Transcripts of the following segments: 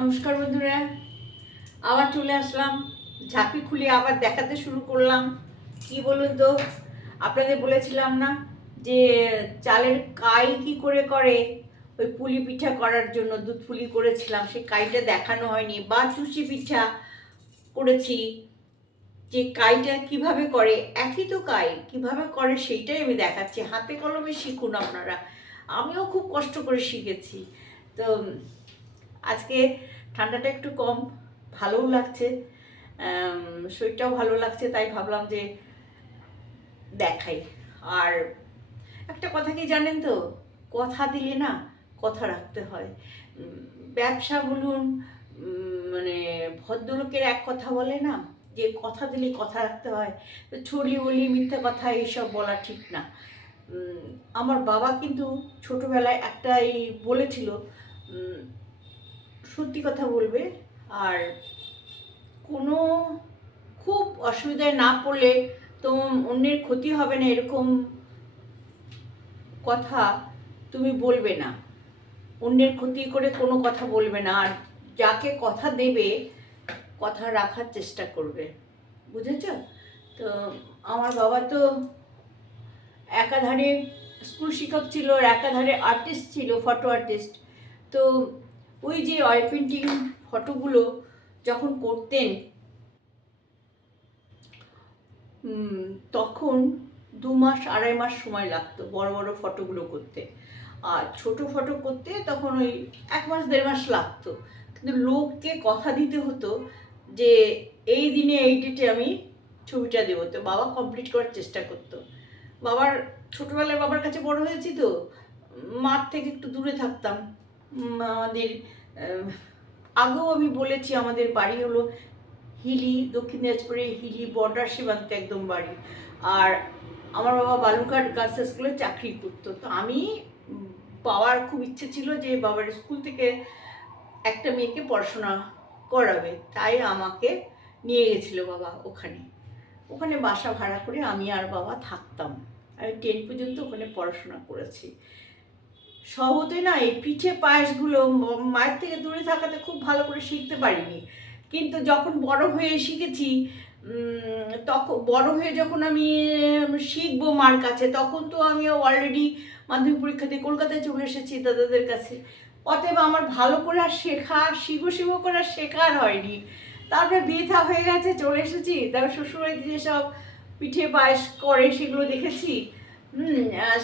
নমস্কার বন্ধুরা, আবার চলে আসলাম। ঝাঁপি খুলে আবার দেখাতে শুরু করলাম। কি বলুন তো, আপনাদের বলেছিলাম না যে চালের কাই কি করে করে? ওই পুলি পিঠা করার জন্য দুধ পুলি করেছিলাম, সেই কাইটা দেখানো হয়নি। বা চুষি পিঠা করেছি, যে কাইটা কীভাবে করে? একই তো কাই কীভাবে করে সেইটাই আমি দেখাচ্ছি। হাতে কলমে শিখুন আপনারা। আমিও খুব কষ্ট করে শিখেছি। তো আজকে ঠান্ডাটা একটু কম, ভালোও লাগছে শরীরটাও ভালো লাগছে, তাই ভাবলাম যে দেখাই। আর একটা কথা কি জানেন তো? কথা দিলে না কথা রাখতে হয়। ব্যবসা বলুন মানে ভদ্রলোকের এক কথা বলে না, যে কথা দিলে কথা রাখতে হয়। তো ছড়ি বলি মিথ্যা কথা এইসব বলা ঠিক না। আমার বাবা কিন্তু ছোটোবেলায় একটা এই বলেছিল সত্যি কথা বলবে, আর কোনো খুব অসুবিধায় না পড়লে তো অন্যের ক্ষতি হবে না এরকম কথা তুমি বলবে না। অন্যের ক্ষতি করে কোনো কথা বলবে না, আর যাকে কথা দেবে, কথা রাখার চেষ্টা করবে। বুঝেছ? তো আমার বাবা তো একাধারে স্কুল শিক্ষক ছিল, আর একাধারে আর্টিস্ট ছিল ফটো আর্টিস্ট তো ওই যে অয়েল পেন্টিং ফটোগুলো যখন করতেন তখন দু মাস, আড়াই মাস সময় লাগতো বড় বড় ফটোগুলো করতে। আর ছোট ফটো করতে তখন ওই এক মাস, দেড় মাস লাগতো। কিন্তু লোককে কথা দিতে হতো যে, এই দিনে, এই ডেটে আমি ছবিটা দেবো। তো বাবা কমপ্লিট করার চেষ্টা করতো। বাবার, ছোটোবেলায় বাবার কাছে বড় হয়েছি তো, মাঠ থেকে একটু দূরে থাকতাম। আমাদের আগেও আমি বলেছি, আমাদের বাড়ি হলো হিলি, দক্ষিণ দিনাজপুরের হিলি বর্ডার সীমান্তে একদম বাড়ি। আর আমার বাবা বালুঘাট গার্লস স্কুলে চাকরি করতো। তো আমি পাওয়ার খুব ইচ্ছে ছিল যে বাবার স্কুল থেকে একটা মেয়েকে পড়াশোনা করাবে। তাই আমাকে নিয়ে গেছিল বাবা ওখানে। ওখানে বাসা ভাড়া করে আমি আর বাবা থাকতাম। আমি টেন পর্যন্ত ওখানে পড়াশোনা করেছি। সহজে না এই পিঠে পায়েসগুলো মায়ের থেকে দূরে থাকাতে খুব ভালো করে শিখতে পারিনি। কিন্তু যখন বড় হয়ে শিখেছি তখন বড় হয়ে যখন আমি শিখব মার কাছে, তখন তো আমি অলরেডি মাধ্যমিক পরীক্ষা দিয়ে কলকাতায় চলে এসেছি দাদাদের কাছে। অতএব আমার ভালো করে আর শেখা, শিখো শিখো করে আর শেখার হয়নি। তারপরে বিয়ে থা হয়ে গেছে, চলে এসেছি। তারপর শ্বশুরবাড়িতে যেসব পিঠে পায়েস করে, সেগুলো দেখেছি।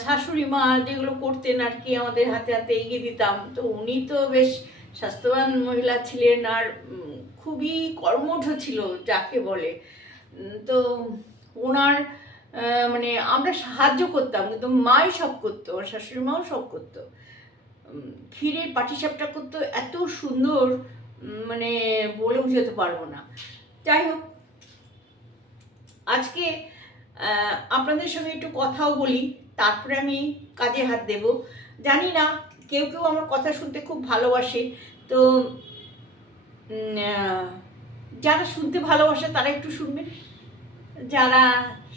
শাশুড়ি মা যেগুলো করতেন আর কি আমাদের হাতে হাতে এগিয়ে দিতাম। তো উনি তো বেশ স্বাস্থ্যবান মহিলা ছিলেন আর খুবই কর্মঠ ছিল যাকে বলে। তো ওনার মানে আমরা সাহায্য করতাম, কিন্তু মাই সব করতো আমার শাশুড়ি মাও সব করতো। ক্ষীরের পাটিসাপটা করতো, এত সুন্দর মানে বলে বুঝাতে পারব না। যাই হোক, আজকে আপনাদের সঙ্গে একটু কথাও বলি, তারপরে আমি কাজে হাত দেব। জানি না, কেউ কেউ আমার কথা শুনতে খুব ভালোবাসে, তো যারা শুনতে ভালোবাসে তারা একটু শুনবেন। যারা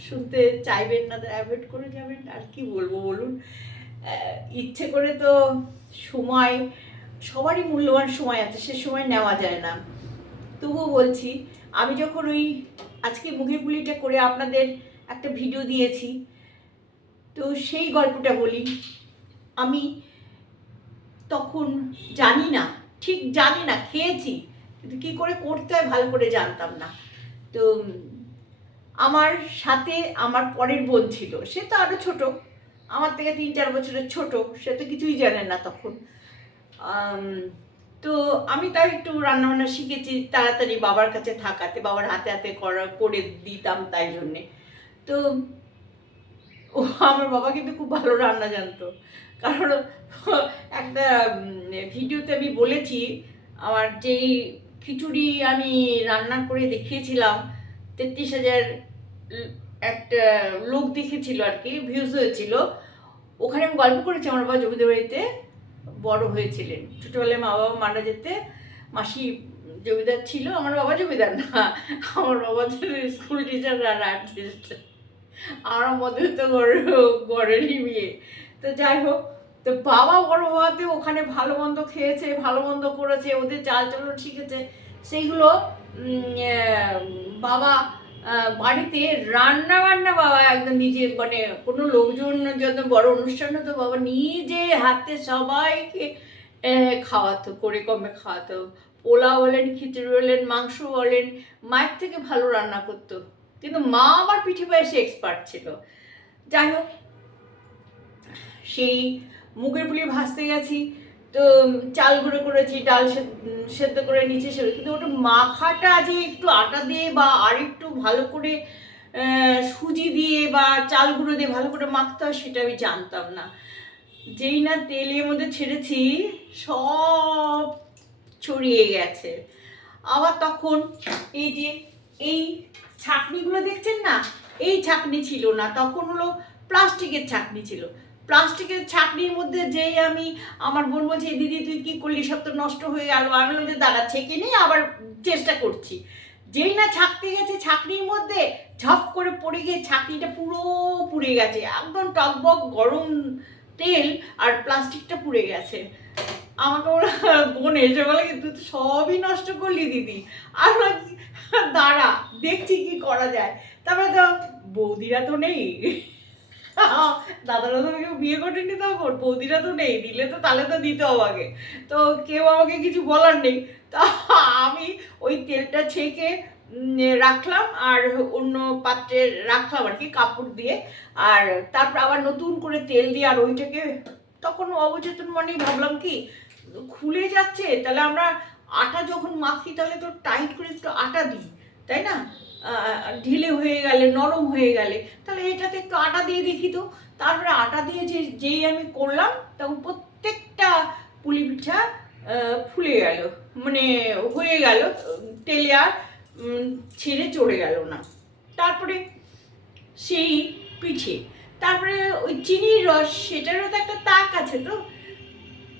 শুনতে চাইবেন না তারা অ্যাভয়েড করে যাবেন, আর কি বলব বলুন। ইচ্ছে করে তো সময়, সবারই মূল্যবান সময় আছে, সে সময় নেওয়া যায় না। তবুও বলছি, আমি যখন ওই আজকে মুখের পুলিটা করে আপনাদের একটা ভিডিও দিয়েছি। তো সেই গল্পটা বলি। আমি তখন জানি না, ঠিক জানি না, খেয়েছি। কিন্তু কী করে করতে হয় ভালো করে জানতাম না। তো আমার সাথে আমার পরের বোন ছিল, সে তো আরও ছোট। আমার থেকে তিন চার বছরের ছোট, সে তো কিছুই জানে না তখন। তো আমি তাই একটু রান্নাবান্না শিখেছি, তাড়াতাড়ি বাবার কাছে থাকাতে বাবার হাতে হাতে করা, করে দিতাম তাই জন্যে। তো ও আমার বাবা কিন্তু খুব ভালো রান্না জানতো। কারণ একটা ভিডিওতে আমি বলেছি, আমার যেই খিচুড়ি আমি রান্না করে দেখিয়েছিলাম, তেত্রিশ হাজার একটা লোক দেখেছিল আর কি ভিউজ হয়েছিল। ওখানে আমি গল্প করেছি, আমার বাবা জমিদার বাড়িতে বড় হয়েছিলেন। ছোটোবেলায় মা বাবা মারা যেতে মাসি জমিদার ছিল, আমার বাবা জমিদার না, আমার বাবা স্কুল টিচার আর আর্টিস্ট আমার মধ্যে তো ঘরের ঘরেরই বিয়ে তো যাই হোক তো বাবা বড় হওয়াতে ওখানে ভালো মন্দ খেয়েছে ভালো মন্দ করেছে ওদের চাল চলন শিখেছে সেইগুলো উম, বাবা বাড়িতে রান্না বান্না বাবা একদম নিজে মানে কোনো লোকজন যত বড় অনুষ্ঠান হতো বাবা নিজে হাতে সবাইকে খাওয়াতো করে কমে খাওয়াতো। পোলাও বলেন খিচুড়ি বলেন মাংস বলেন মায়ের থেকে ভালো রান্না করতো। কিন্তু মা আমার পিঠে পায়েসে এক্সপার্ট ছিল। যাই হোক, সেই মুগের পুলি ভাসতে গেছি, তো চাল গুঁড়ো করেছি, ডাল সেদ্ধ করে নিচে সে কিন্তু ওটা মাখাটা যে একটু আটা দিয়ে বা আর একটু ভালো করে সুজি দিয়ে বা চাল গুঁড়ো দিয়ে ভালো করে মাখতে হয় সেটা আমি জানতাম না। যেই না তেলের মধ্যে ছেড়েছি, সব ছড়িয়ে গেছে। আবার তখন এই যে এই ছাকনিগুলো দেখছেন না? এই ছাকনি ছিল না তখন হলো প্লাস্টিকের ছাকনি ছিল। প্লাস্টিকের ছাকনির মধ্যে যেই আমি আমার বোন বলছে "এই দিদি তুই কী করলি? সব তো নষ্ট হয়ে গেল। আমি বললাম যে দাদা ছেঁকে নিয়ে আবার চেষ্টা করছি। যেই না ছাকতে গেছে ছাকনির মধ্যে ঝপ করে পড়ে গিয়ে ছাকনিটা পুরো পুড়ে গেছে। একদম টকবক গরম তেল আর প্লাস্টিকটা পুড়ে গেছে। আমাকে ওরা বোন এসে বলে কি, তুই তো সবই নষ্ট করলি দিদি। আর দাঁড়া দেখছি কি করা যায়। তারপরে তো বৌদিরা তো নেই। দাদারা তো কেউ বিয়ে করেনি তখন বৌদিরা তো নেই দিলে তো তাহলে তো দিতে আমাকে তো কেউ আমাকে কিছু বলার নেই। তা আমি ওই তেলটা ছেঁকে রাখলাম আর অন্য পাত্রে রাখলাম আর কি কাপড় দিয়ে। আর তারপর আবার নতুন করে তেল দিয়ে আর ওইটাকে তখন অবচেতন মনেই ভাবলাম কি খুলে যাচ্ছে তাহলে আমরা আটা যখন মাখি, তাহলে তো টাইট করে একটু আটা দিই, তাই না? ঢিলে হয়ে গেলে, নরম হয়ে গেলে, তাহলে এটাতে একটু আটা দিয়ে দেখি তো। তারপরে আটা দিয়ে যে, যেই আমি করলাম, তখন প্রত্যেকটা পুলি পিঠা ফুলে গেল। মানে হয়ে গেল, তেলে আর ছেড়ে চড়ে গেল না। তারপরে সেই পিঠে। তারপরে ওই চিনির রস, সেটারও তো একটা তাক আছে তো?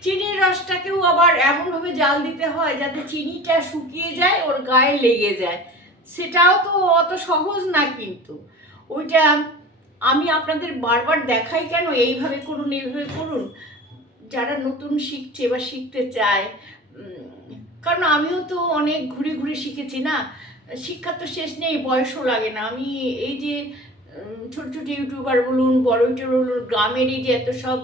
চিনির রসটাকেও আবার এমনভাবে জাল দিতে হয় যাতে চিনিটা শুকিয়ে যায়, ওর গায়ে লেগে যায়। সেটাও তো অত সহজ না কিন্তু। ওইটা আমি আপনাদের বারবার দেখাই কেন? এইভাবে করুন এইভাবে করুন। যারা নতুন শিখছে বা শিখতে চায় কারণ আমিও তো অনেক ঘুরে ঘুরে শিখেছি না। শিক্ষার তো শেষ নেই, বয়সও লাগে না। আমি এই যে ছোট ছোট ইউটিউবার বলুন, বড় ইউটিউবার বলুন, গ্রামের এই যে এত সব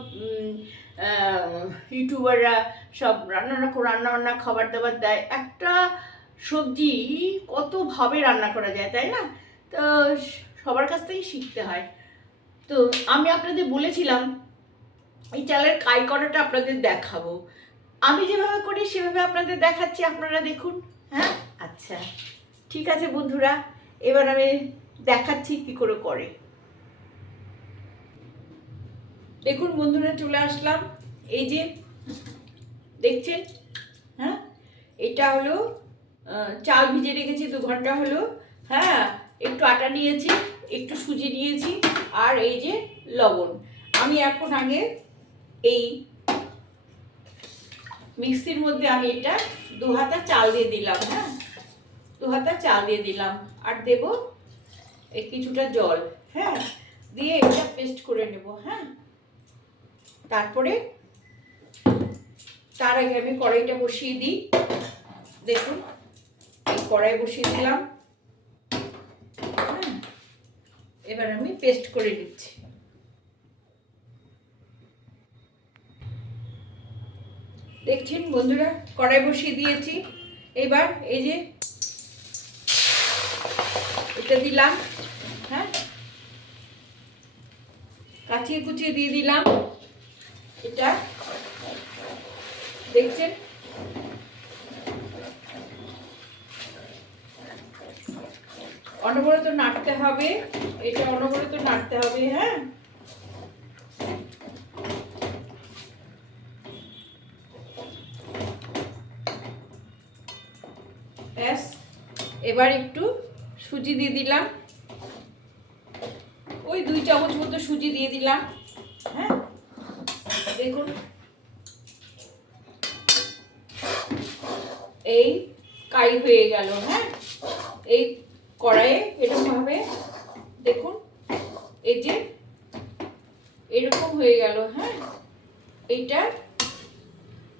ইউটিউবাররা সব রান্না রান্না বান্না খাবার দাবার দেয়। একটা সবজি কতভাবে রান্না করা যায়, তাই না? তো সবার কাছ থেকেই শিখতে হয়। তো আমি আপনাদের বলেছিলাম, এই চালের কাই করাটা আপনাদের দেখাবো। আমি যেভাবে করি, সেভাবে আপনাদের দেখাচ্ছি, আপনারা দেখুন হ্যাঁ? আচ্ছা ঠিক আছে বন্ধুরা, এবার আমি দেখাচ্ছি কি করে করে। দেখুন বন্ধুরা, চলে আসলাম। এই যে, দেখছেন? হ্যাঁ? এটা হলো চাল ভিজে রেখেছি, দু ঘণ্টা হলো। হ্যাঁ একটু আটা নিয়েছি, একটু সুজি নিয়েছি, আর এই যে লবণ। আমি এখন আগে এই মিক্সির মধ্যে আমি এটা দু হাতা চাল দিয়ে দিলাম হ্যাঁ? দু হাতা চাল দিয়ে দিলাম, আর দেব এই কিছুটা জল হ্যাঁ? দিয়ে এটা পেস্ট করে নেব হ্যাঁ? তারপরে তার আগে আমি কড়াইটা বসিয়ে দিই। দেখুন, এই কড়াই বসিয়ে দিলাম। এবার আমি পেস্ট করে নিচ্ছি। দেখছেন বন্ধুরা, কড়াই বসিয়ে দিয়েছি। এবার এই যে এটা দিলাম হ্যাঁ? কাচিয়ে কুচিয়ে দিয়ে দিলাম। এটা দেখছেন? অনবরত নাড়তে হবে। এটা অনবরত নাড়তে হবে হ্যাঁ? ব্যাস, এবার একটু সুজি দিয়ে দিলাম। ওই দুই চামচ মতো সুজি দিয়ে দিলাম হ্যাঁ? দেখুন। এই কাই হয়ে গেল হ্যাঁ? এই কড়াইয়ে এরকমভাবে দেখুন, এই যে এরকম হয়ে গেল হ্যাঁ? এইটা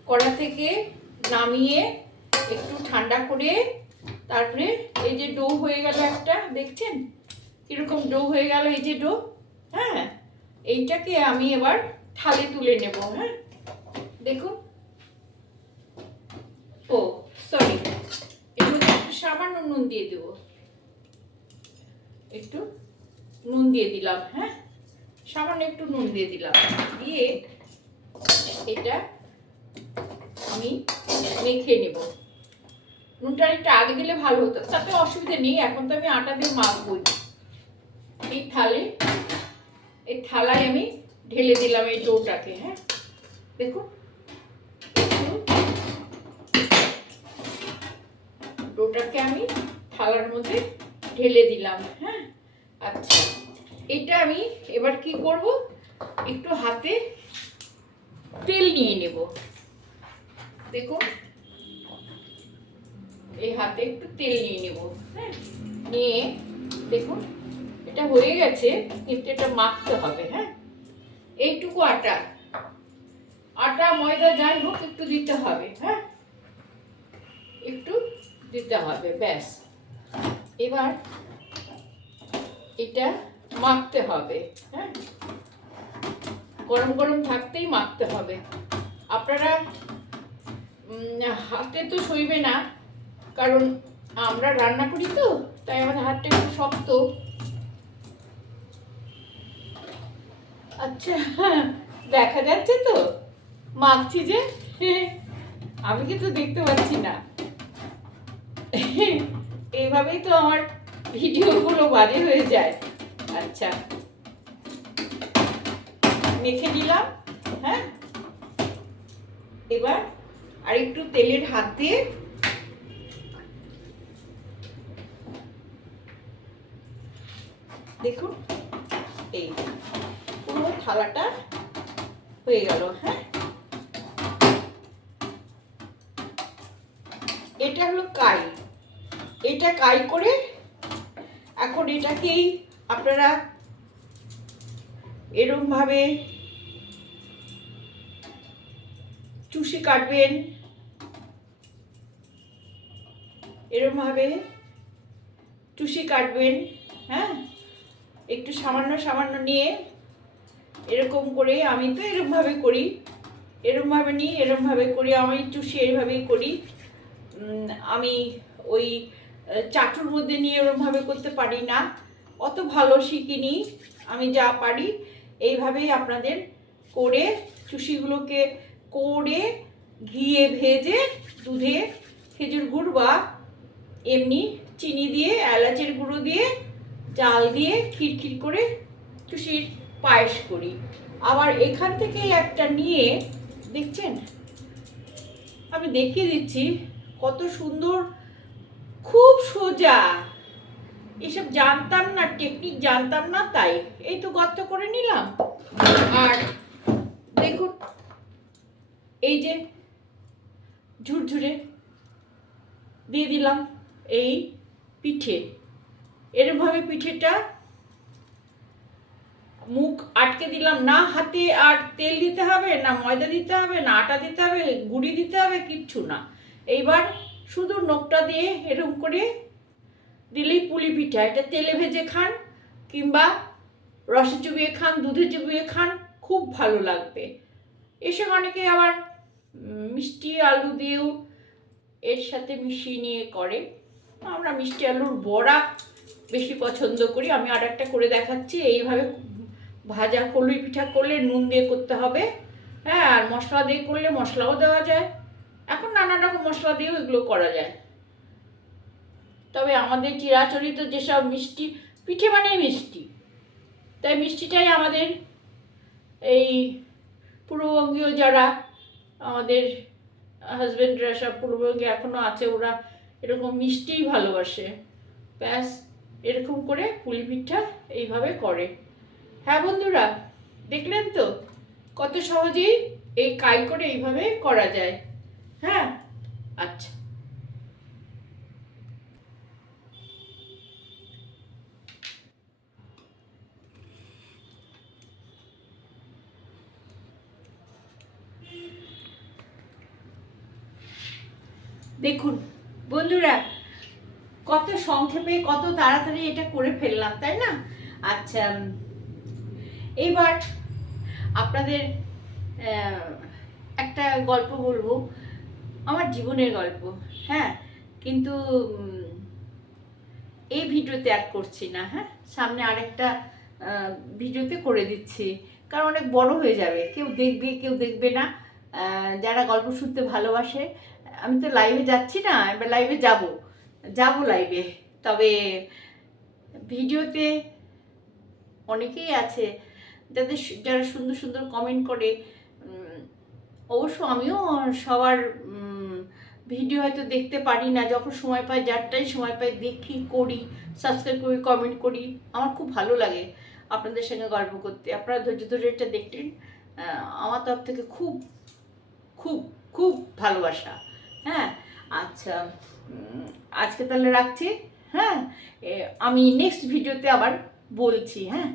কড়া থেকে নামিয়ে একটু ঠান্ডা করে তারপরে এই যে ডো হয়ে গেল একটা, দেখছেন? কীরকম ডো হয়ে গেল এই যে ডো হ্যাঁ? এইটাকে আমি এবার থালে তুলে নেব। হ্যাঁ। দেখুন। ও সরি এর মধ্যে একটু সামান্য নুন দিয়ে দেব। একটু নুন দিয়ে দিলাম হ্যাঁ? সামান্য একটু নুন দিয়ে দিলাম। দিয়ে এটা আমি মেখে নেব। নুনটা একটু আগে দিলে ভালো হতো তাতে অসুবিধা নেই এখন তো আমি আটা দিয়ে মাখবই। এই থালে এই থালায় আমি ঢেলে দিলাম এই ডোটাকে হ্যাঁ? দেখুন ডোটাকে আমি থালার মধ্যে ঢেলে দিলাম হ্যাঁ? আচ্ছা এটা আমি এবার কি করব? একটু হাতে তেল নিয়ে নেব। দেখুন এই হাতে একটু তেল নিয়ে নেব হ্যাঁ? নিয়ে, দেখুন, এটা হয়ে গেছে, কিন্তু এটা মাখতে হবে হ্যাঁ? এইটুকু আটা। আটা, ময়দা, যাই হোক, একটু দিতে হবে হ্যাঁ? একটু দিতে হবে, ব্যাস। এবার এটা মাখতে হবে হ্যাঁ? গরম গরম থাকতেই মাখতে হবে। আপনারা হাতে তো সইবে না, কারণ আমরা রান্না করি তো, তাই আমাদের হাতটা একটু শক্ত। আচ্ছা দেখা যাচ্ছে তো। মাখছি যে, আমি কিন্তু দেখতে পাচ্ছি না। এইভাবেই তো আমার ভিডিওগুলো বাজে হয়ে যায়। আচ্ছা। মেখে নিলাম হ্যাঁ। এবার আর একটু তেলের হাত দিয়ে দেখুন, এই। থালাটা হয়ে গেল হ্যাঁ? এটা হলো কাই। এটা কাই করে এখন এটাকেই আপনারা এরম ভাবে চুষি কাটবেন। এরম ভাবে চুষি কাটবেন হ্যাঁ? একটু সামান্য সামান্য নিয়ে এরকম করে আমি তো এরমভাবে করি। এরমভাবে নিই এরমভাবে করি, আমি চুষি এইভাবেই করি। আমি ওই চাটুর মধ্যে নিয়ে এরমভাবে করতে পারি না। অত ভালো শিখিনি, আমি যা পারি এইভাবেই আপনাদের করে, চুষিগুলোকে করে ঘিয়ে ভেজে, দুধে খেজুর গুড় বা এমনি চিনি দিয়ে, এলাচের গুঁড়ো দিয়ে চাল দিয়ে খিরখির করে চুষির পায়েস করি। আবার এখান থেকে একটা নিয়ে, দেখছেন? আমি দেখিয়ে দিচ্ছি, কত সুন্দর, খুব সোজা। এসব জানতাম না, টেকনিক জানতাম না তাই। এই তো গর্ত করে নিলাম। আর দেখুন, এই যে ঝুরঝুরে দিয়ে দিলাম এই পিঠে। এরমভাবে পিঠেটা মুখ আটকে দিলাম, না হাতে আর তেল দিতে হবে, না ময়দা দিতে হবে, না আটা দিতে হবে, গুঁড়ি দিতে হবে, কিচ্ছু না। এইবার শুধু নোকটা দিয়ে এরকম করে দিলেই পুলি পিঠা। এটা তেলে ভেজে খান কিংবা রসে চুবিয়ে খান, দুধে চুবিয়ে খান, খুব ভালো লাগবে। এসব অনেকে আবার মিষ্টি আলু দিয়েও এর সাথে মিশিয়ে নিয়ে করে। আমরা মিষ্টি আলুর বড়া বেশি পছন্দ করি। আমি আর একটা করে দেখাচ্ছি। এইভাবে ভাজা কলুই পিঠা করলে নুন দিয়ে করতে হবে। হ্যাঁ আর মশলা দিয়ে করলে মশলাও দেওয়া যায়। এখন নানা রকম মশলা দিয়েও এগুলো করা যায়। তবে আমাদের চিরাচরিত যেসব মিষ্টি, পিঠে মানেই মিষ্টি, তাই মিষ্টিটাই আমাদের এই পূর্ববঙ্গীয় যারা আমাদের হাজব্যান্ডরা সব পূর্ববঙ্গে এখনও আছে, ওরা এরকম মিষ্টিই ভালোবাসে। ব্যাস, এরকম করে পুলি পিঠা এইভাবে করে। হ্যাঁ বন্ধুরা, দেখলেন তো? কত সহজেই এই কাই করে এইভাবে করা যায়। হ্যাঁ? আচ্ছা। দেখুন, বন্ধুরা, কত সংক্ষেপে কত তাড়াতাড়ি এটা করে ফেললাম, তাই না? আচ্ছা এইবার আপনাদের একটা গল্প বলব। আমার জীবনের গল্প হ্যাঁ? কিন্তু এই ভিডিওতে আর করছি না হ্যাঁ? সামনে আরেকটা ভিডিওতে করে দিচ্ছি। কারণ অনেক বড় হয়ে যাবে। কেউ দেখবে কেউ দেখবে না। যারা গল্প শুনতে ভালোবাসে, আমি তো লাইভে যাচ্ছি না, এবার লাইভে যাব। যাব লাইভে তবে, ভিডিওতে অনেকেই আছে যাদের যারা সুন্দর সুন্দর কমেন্ট করে অবশ্য আমিও সবার ভিডিও হয়তো দেখতে পারি না। যখন সময় পাই, যারটাই সময় পাই দেখি, করি সাবস্ক্রাইব করি কমেন্ট করি, আমার খুব ভালো লাগে আপনাদের সঙ্গে গল্প করতে। আপনারা ধৈর্য ধরে এটা দেখলেন। আমার তরফ থেকে খুব খুব খুব ভালোবাসা। হ্যাঁ? আচ্ছা আজকে তাহলে রাখছি। হ্যাঁ? আমি নেক্সট ভিডিওতে আবার বলছি। হ্যাঁ?